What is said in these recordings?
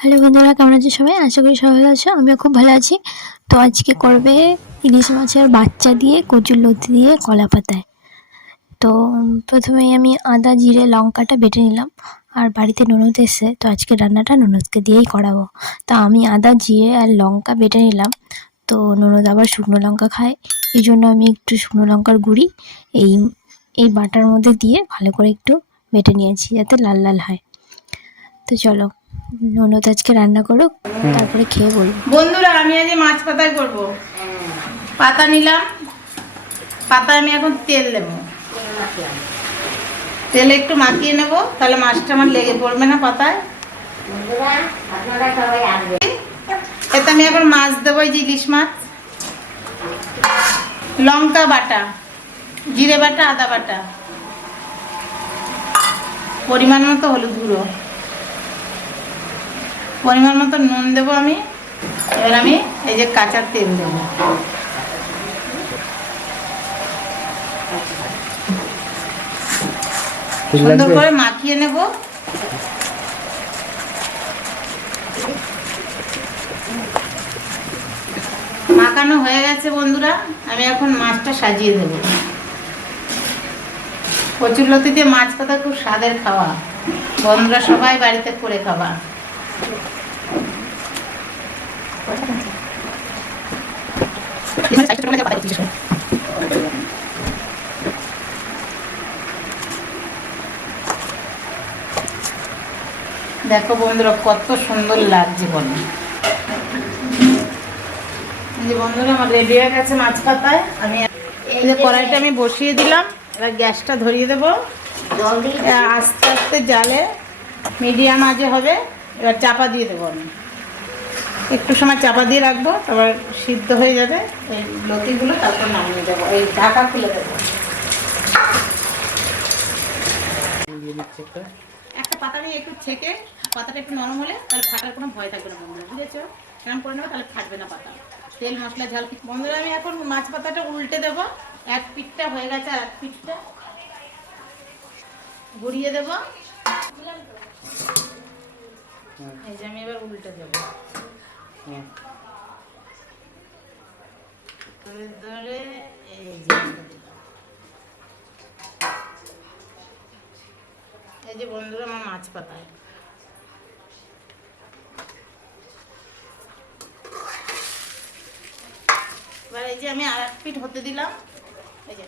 Hello বন্ধুরা কেমন আছো সবাই? আশা করি সবাই ভালো আছো। আমিও খুব ভালো আছি। তো আজকে করবে ইলিশ মাছের বাচ্চা দিয়ে কচুর লতি দিয়ে কলা পাতায়। তো উম, প্রথমেই আমি আদা জিরে লঙ্কাটা বেটে নিলাম। আর বাড়িতে ননদ এসছে তো আজকে রান্নাটা ননদকে দিয়েই করাবো। তা আমি আদা জিরে আর লঙ্কা বেটে নিলাম। তো ননদ আবার শুকনো লঙ্কা খায়। এই জন্য আমি একটু শুকনো লঙ্কার গুঁড়ি এই এই বাটার মধ্যে দিয়ে ভালো করে একটু বেটে নিয়েছি যাতে লাল লাল হয়। তো চলো ননদ আজকে রান্না করুক তারপরে খেয়ে বলব। বন্ধুরা আমি আজ মাছ পাতায় করব। পাতা নিলাম। পাতা আমি এখন তেল দেব। তেলে একটু মাখিয়ে নেব। তাহলে মাছটা আমার লেগে পড়বে না পাতায়। এতে আমি এখন মাছ দেবো এই যে ইলিশ মাছ। লঙ্কা বাটা জিরে বাটা আদা বাটা। পরিমাণ মতো হলুদ গুঁড়ো। পরিমাণ মতো নুন দেবো আমি। এবার আমি এই যে কাঁচা তেল দেবো। সুন্দর করে মাখিয়ে নেব। মাখানো হয়ে গেছে বন্ধুরা আমি এখন মাছটা সাজিয়ে দেবো। কচুরলতি দিয়ে মাছ পাতা খুব স্বাদের খাওয়া। বন্ধুরা সবাই বাড়িতে করে খাওয়া দেখো বন্ধুরা কত সুন্দর লাগছে বলো। যে বন্ধুরা আমার রেডি হয়ে গেছে মাছ পাতায়। আমি এই যে কড়াইটা আমি বসিয়ে দিলাম এবার গ্যাসটা ধরিয়ে দেবো। আস্তে আস্তে জালে মিডিয়াম আজে হবে। এবার চাপা দিয়ে দেবো আমি। একটু সময় চাপা দিয়ে রাখব তারপর সিদ্ধ হয়ে যাবে এই লতিগুলো তারপর নামিয়ে দেবো এই ঢাকা খুলে দেবো। একটা। পাতা নিয়ে একটু ছেঁকে পাতাটা একটু নরম হলে তাহলে ফাটার কোনো ভয় থাকবে না বন্ধুরা বুঝেছ? কেমন করে নেব তাহলে ফাটবে না পাতা। তেল মশলা ঝাল বন্ধুরা আমি এখন মাছ পাতাটা উল্টে দেবো এক পিঠটা হয়ে গেছে আর এক পিঠটা ঘুরিয়ে দেবো। এই যে আমি এবার উল্টে দেবো। ধরে ধরে এই যে এই যে বন্ধুরা আমার মাছ পাতায়। এবার এই যে আমি আর এক পিঠ হতে দিলাম। এই যে।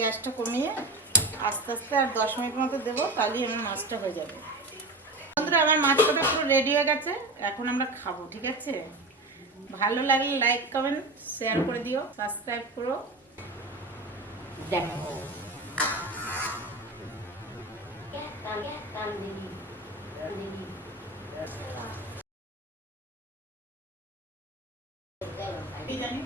গ্যাসটা কমিয়ে আস্তে আস্তে আর দশ মিনিট মতো দেবো, তাহলেই আমার মাছটা হয়ে যাবে। বন্ধুরা, আমার মাছটা পুরো রেডি হয়ে গেছে। এখন আমরা খাব, ঠিক আছে? ভালো লাগলে লাইক কমেন্ট শেয়ার করে দিও সাবস্ক্রাইব করো। দেখো। জানি?